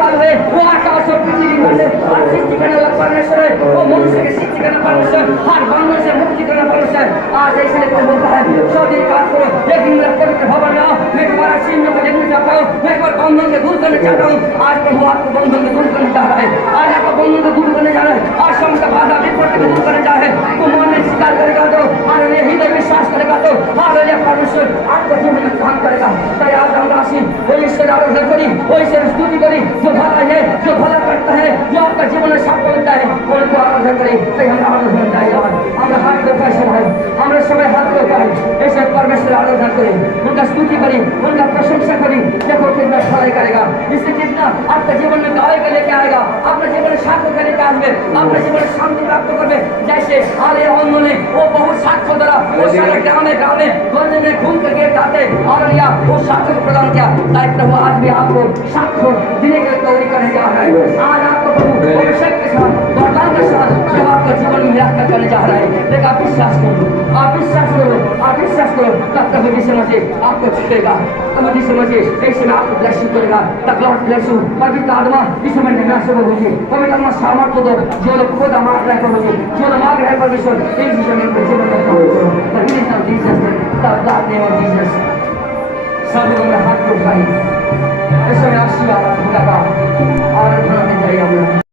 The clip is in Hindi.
পাবে ও আকাশ ও পৃথিবী করলে আর সৃষ্টিকারী আল্লাহ পরমেশ্বরের ও মনুষ্যকে সৃষ্টিকারী পরমেশ্বর আর বাংলাদেশের মুক্তিকারী পরমেশ্বর আজ এই ছেলে को बोलता है सौदी काज करो लेकिन मेरा पवित्र भवन लाओ मैं तुम्हारा चिन्ह को देखना चाहता हूँ मैं तुम्हारे बंधन को दूर करना चाहता हूँ आज प्रभु आपको बंधन को दूर करने जा रहा है आज आपका बंधन को दूर करने जा रहा है आज समस्त बाधा विपत्ति को दूर करने जा रहा है तुम मन में स्वीकार करेगा तो और हृदय विश्वास करेगा तो हालेलुया परमेश्वर आपको जीवन में काम करेगा তাই आज हम राशि वही ईश्वर आराधना करी वही ईश्वर स्तुति करी जो भला है जो भला करता है जो आपका जीवन में सफल होता है उनको आराधना करी তাই আমরা आराधना चाहिए আমরা हाथ को कैसे भाई আমরা সবাই हाथ को उठाई ऐसे परमेश्वर आराधना करी उनका स्तुति करी उनका प्रशंसा करी देखो कितना भलाई करेगा इससे कितना आपका जीवन में गाय के लेके आएगा अपने जीवन में साक्ष्य के लेके आएंगे अपने जीवन में शांति प्राप्त करবে जैसे आले अन्नने वो बहुत साक्ष्य द्वारा वो सारे ग्रामे ग्रामे गंज में घूम करके जाते और लिया वो साक्ष्य को प्रदान किया ताकि प्रभु आज भी आपको साक्ष्य देने के तैयारी करने जा रहा है आज आपको प्रभु अभिषेक के साथ वरदान के साथ जब आपका जीवन में मिलाकर करने जा रहा है लेकिन आप विश्वास करो आप विश्वास करो आप विश्वास करो तब प्रभु यीशु मसीह आपको छुएगा प्रभु यीशु मसीह ऐसे में आपको ब्लेसिंग करेगा तब लॉर्ड ब्लेस यू पवित्र आत्मा यीशु में निवास हो होगी पवित्र आत्मा सामर्थ्य दो जो लोग खुद मांग रहे हो होगी जो लोग मांग रहे परमेश्वर इन जीवन में जीवन में the healing of Jesus the blood name of Jesus सब लोग हाथ को उठाइए ऐसे में आशीर्वाद आपको लगा और धन्यवाद चाहिए हम